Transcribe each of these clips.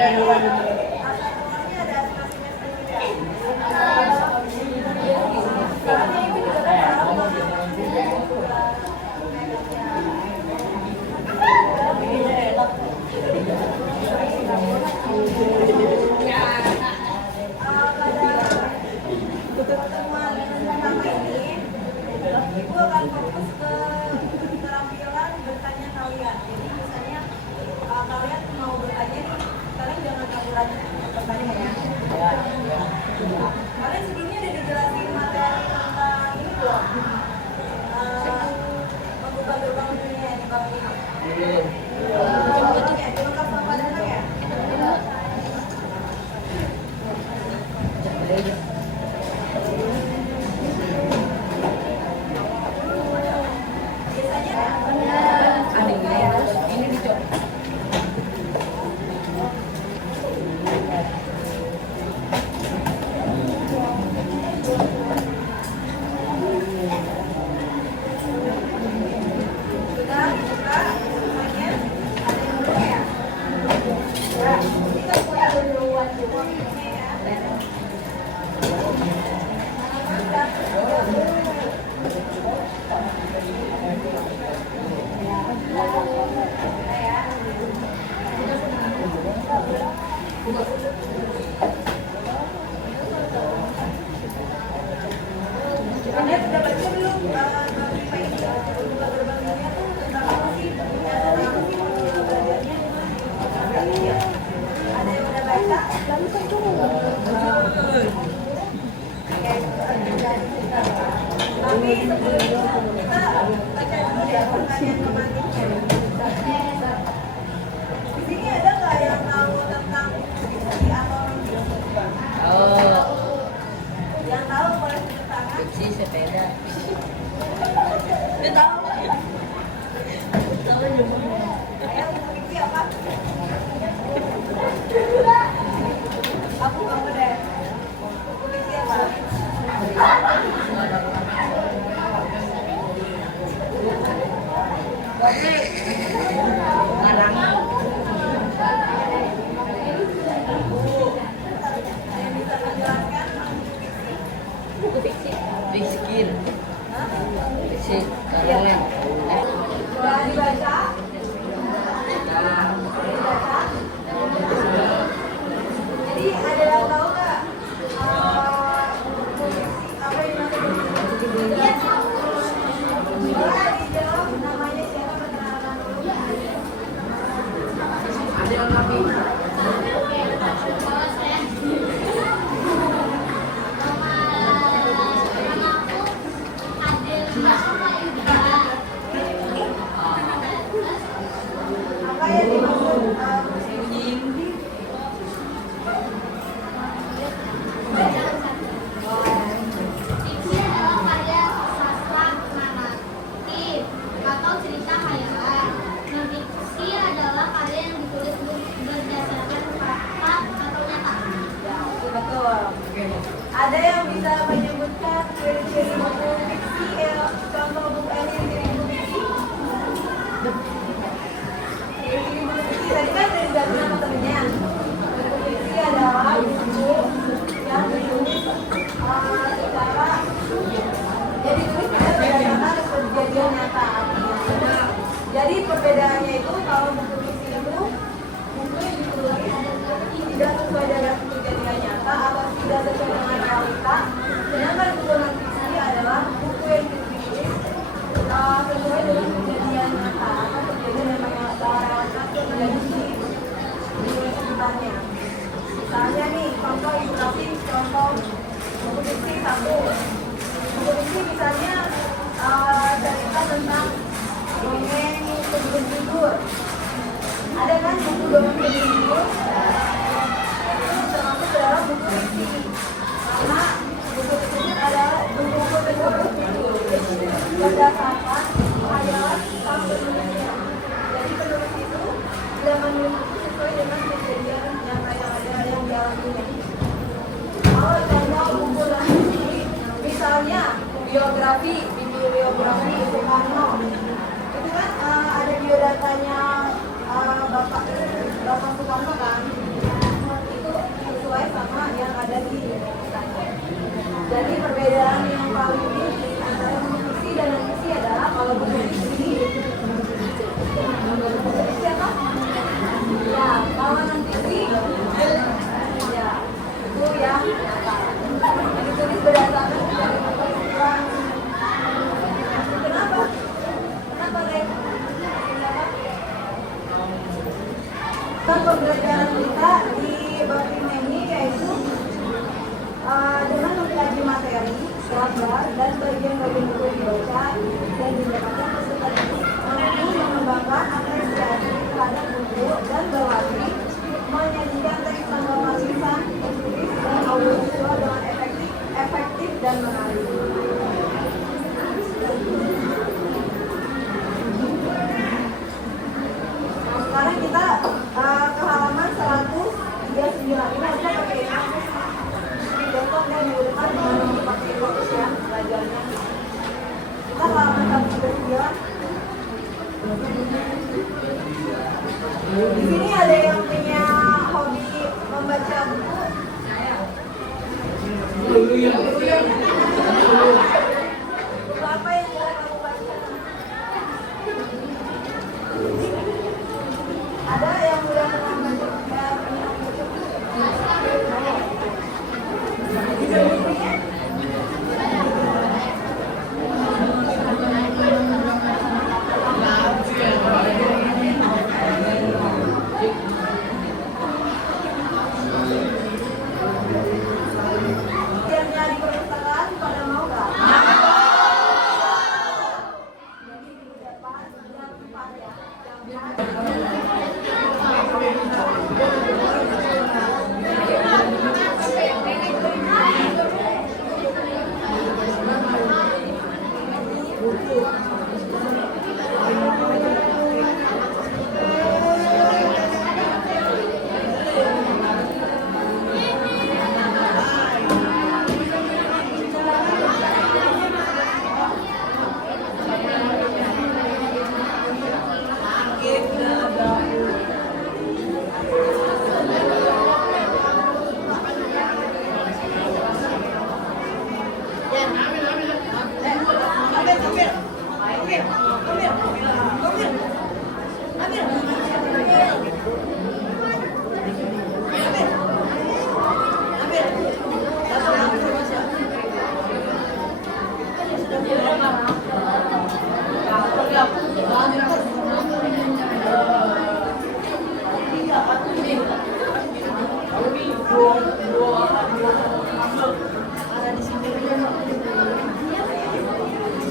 Ibu akan fokus ke keterampilan bertanya kalian. Jadi misalnya kalian mau bertanya nih, kalian jangan ragu-ragu bertanya ya. Kalian sebelumnya udah dijelasin materi tentang ini belum? Membuka gerbang dunia yang bang ini. Dilengkap sama datang ya? Tapi sebelum itu kita baca dulu ya pertanyaan kemarinnya. Di sini ada nggak yang tahu tentang fiksi atau non-fiksi? Oh, Yang tahu boleh tunjuk tangan. fiksi sepeda. Dia tahu nggak ya? Ayo, fiksi apa? Kamu deh. Fiksi apa? Miskin. Fiksi karangan. Coba dibaca. Jadi ada yang tahu nggak apa yang dimaksud? Boleh dijawab namanya siapa, perkenalan dulu. Ada yang kami. Apa yang dimaksud? Fiksi adalah karya sastra naratif atau cerita khayalan. Non-fiksi adalah karya yang ditulis berdasarkan fakta atau nyata. Betul. Ada yang bisa menyebutkan ciri-ciri buku fiksi, contoh buku ciri buku fiksi? Ciri-ciri buku fiksi tadi kan dari jelasin sama temennya. Buku fiksi adalah buku yang ditulis secara jadi tulis berdasarkan kejadian nyata. Jadi perbedaannya itu kalau buku fiksi itu buku yang ditulis tidak sesuai dengan kejadian nyata atau tidak sesuai dengan realita, sedangkan buku non fiksi adalah buku yang ditulis sesuai dengan kejadian nyata atau kejadian yang realita terjadi di sekitarnya. Misalnya nih, contoh ilustrasi, contoh buku fiksi satu. Buku fiksi misalnya cerita tentang dongeng sebelum tidur. Ada kan buku dongeng sebelum tidur? Itu termasuk dalam buku fiksi. Karena buku tersebut adalah buku tersebut berdasarkan khayalan sang penulisnya. Jadi penulis itu tidak menulis buku sesuai dengan kejadian nyata yang ada yang dialaminya. Kalau contoh buku non-fiksi, misalnya biografi, bibliografi Soekarno, itu kan ada biodatanya Bapak Soekarno kan. sama yang ada di bukunya. Jadi perbedaan yang paling tinggi antara buku fiksi dan non fiksi adalah kalau buku fiksi apa? Ya, kalau non fiksi ya itu yang nyata. Ditulis berdasarkan dari pengetahuan. Kenapa? Kenapa, Rek? Pembelajaran kita di bab ini yaitu dengan mempelajari materi, gambar, dan bagian-bagian buku yang dibaca dan didapatkan peserta didik mampu mengembangkan apresiasi terhadap buku dan berlatih menyajikan teks tanggal tulisan, tertulis, dan audiovisual dengan efektif dan menarik. Sekarang kita ke halaman 139. Ini harusnya pakai contoh dan minggu depan mau pakai fokus ya belajarnya. Kita halaman 139. Di sini ada yang punya hobi membaca buku. Buku apa yang kamu baca? Ada yang udah pernah baca di perpustakaan pada mau nggak? Jadi di depan jam 4 ya.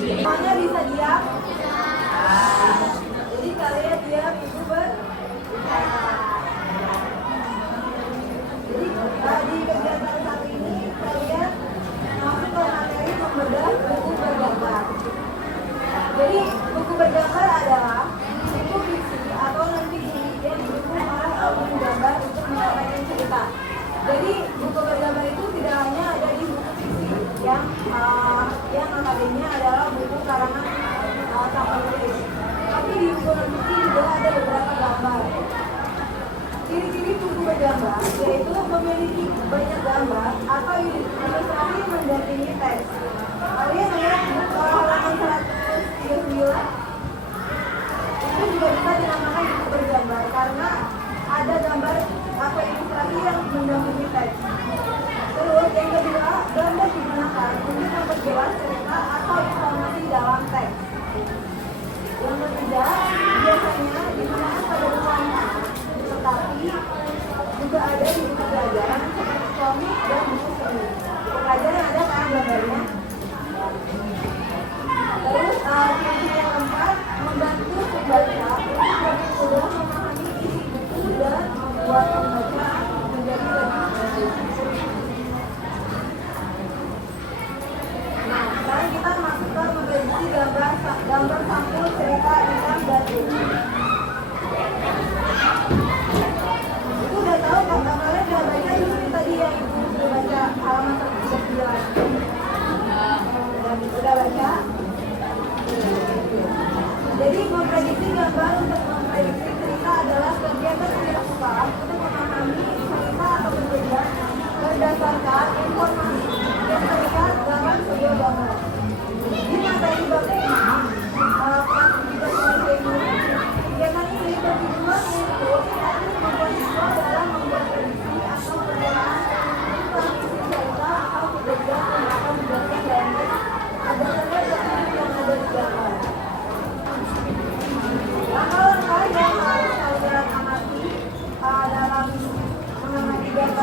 Semuanya bisa diam. Jadi kalian diam itu Jadi di kegiatan saat ini kalian masuk ke materi membedah buku bergambar. Jadi buku bergambar adalah buku fiksi atau non fiksi yang didukung oleh album gambar untuk menyampaikan cerita. Jadi buku bergambar itu tidak hanya ada di buku fiksi yang notabene adalah buku karangan tanpa tulis, tapi di buku non fiksi juga ada beberapa gambar. Ciri-ciri buku bergambar yaitu memiliki banyak gambar atau ilustrasi mendampingi teks. Kalian lihat halaman 139 itu juga bisa dinamakan buku bergambar karena ada gambar atau ilustrasi yang mendampingi teks. Terus yang kedua, gambar digunakan untuk memperjelas cerita atau informasi dalam teks. Yang ketiga, biasanya digunakan pada buku anak, tetapi juga ada di buku pelajaran seperti komik dan buku seni. Buku pelajaran ada kan gambarnya. Terus yang keempat, membantu pembaca untuk lebih mudah memahami isi buku dan membuat pembaca menjadi lebih baik. Nah, sekarang kita masuk ke memiliki gambar sampul cerita tentang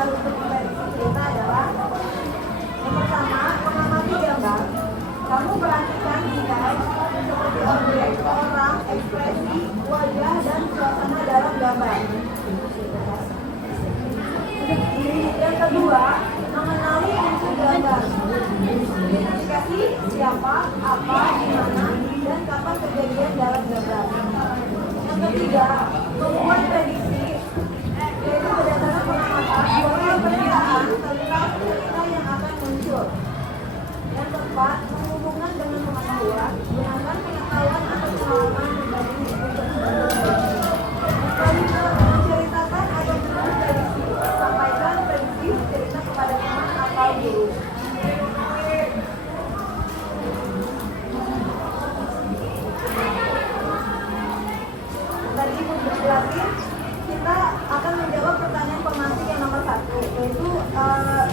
untuk memprediksi cerita adalah yang pertama, mengamati gambar. Kamu perhatikan detail seperti objek, orang, ekspresi, wajah, dan suasana dalam gambar. Yang kedua, mengenali unsur gambar. Identifikasi siapa, apa, di mana, dan kapan kejadian dalam gambar. Yang ketiga, membuat prediksi, yaitu berdasarkan pengamatan atau perkiraan tentang cerita yang akan muncul. Yang keempat, menghubungkan dengan pengetahuan, gunakan pengetahuan atau pengalaman pribadi untuk menceritakan atau menulis prediksi. Sampaikan prediksi cerita kepada teman atau guru. Tadi Ibu jelasin, kita akan menjawab pertanyaan pemantik yang nomor 1, yaitu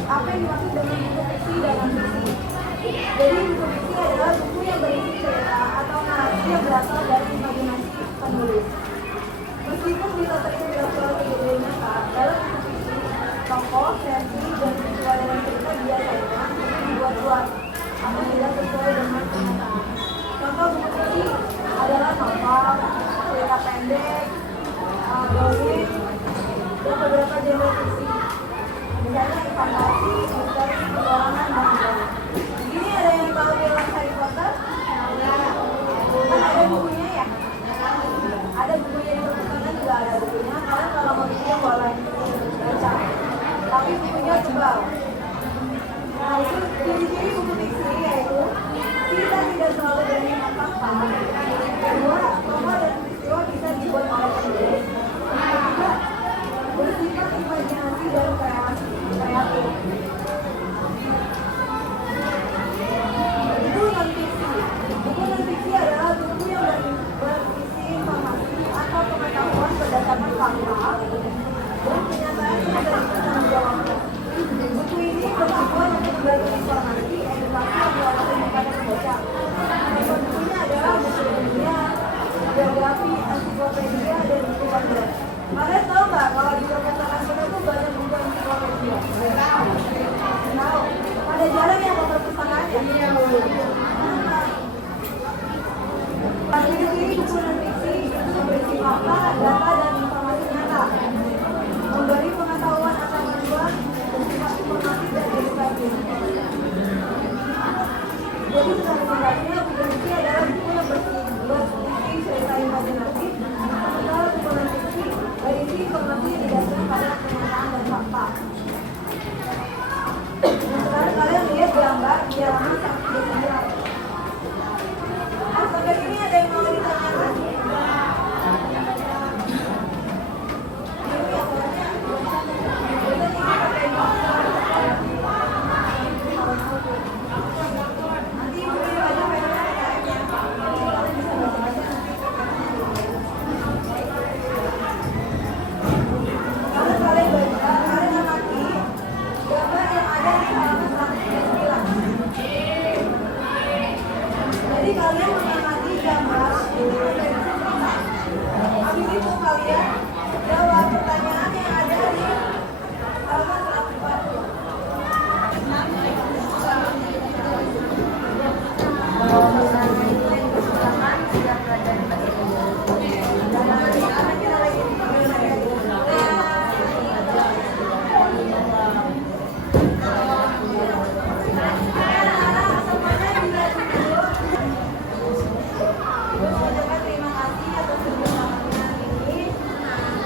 apa yang dimaksud dengan buku fiksi dan non-fiksi. Jadi buku fiksi adalah buku yang berisi cerita atau narasi yang berasal dari imajinasi penulis. Meskipun bisa terinspirasi oleh kejadian nyata, dalam buku fiksi, tokoh, versi, dan visual dalam cerita biasanya dibuat-buat atau tidak sesuai dengan kenyataan. Contoh buku fiksi adalah novel, cerita pendek, dongeng, dan beberapa genre fiksi. Misalnya fantasi, misteri, petualangan, dan sebagainya. Ini ada yang tahu film Harry Potter? Kan ada bukunya ya? Ada bukunya di perpustakaan juga ada bukunya. Kalian kalau mau bukunya boleh baca. Tapi bukunya tebal. Nah itu ciri-ciri buku fiksi yaitu kita tidak selalu berani fakta. Kedua, tokoh dan peristiwa bisa dibuat oleh penulis. Ketiga, bersifat imajinasi dan kreatif. Itu non-fiksi. Buku non-fiksi adalah buku yang berisi informasi atau pengetahuan berdasarkan fakta dan kenyataan yang bertanggung jawab. Buku ini bertujuan untuk memberi informasi, edukasi, atau wawasan kepada pembaca. Bukunya adalah buku ilmiah, biografi, ensiklopedia, dan buku pelajaran. Kalian tahu nggak kalau di perpustakaan kita tuh banyak buku ensiklopedia? Tahu? Pada jarang yang ke perpustakaan ya? Ciri-ciri buku non-fiksi itu berisi fakta, data, dan informasi nyata, memberi pengetahuan atau panduan, bersifat informatif dan edukasi. Jadi secara singkatnya, buku fiksi adalah buku yang berisi cerita imajinatif, sementara buku non-fiksi berisi informasi yang didasarkan pada kenyataan dan fakta. Nah, sekarang kalian lihat gambar di halaman 129. Sampai sini ada yang mau ditanyakan? Jadi kalian mengamati gambar, habis itu kalian jawab pertanyaan yang ada di halaman 140. Kalau misalnya itu yang perpustakaan sudah belajar bahasa Inggris. Halaman di mana kita lagi terima kasih atas kerjasama ini.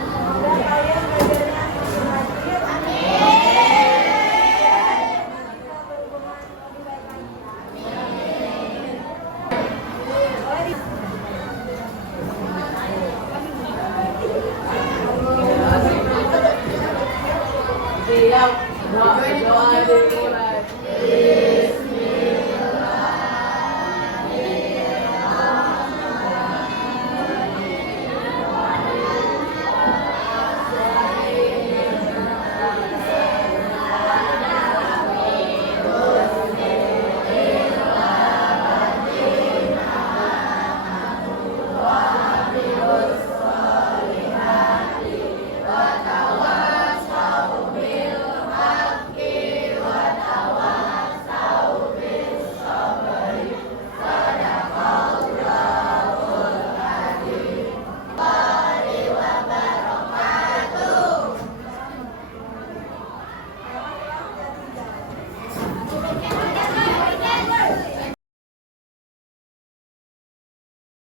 Semoga kalian belajarnya berhasil. Berhubungan lebih baik lagi. Siap, buat doa.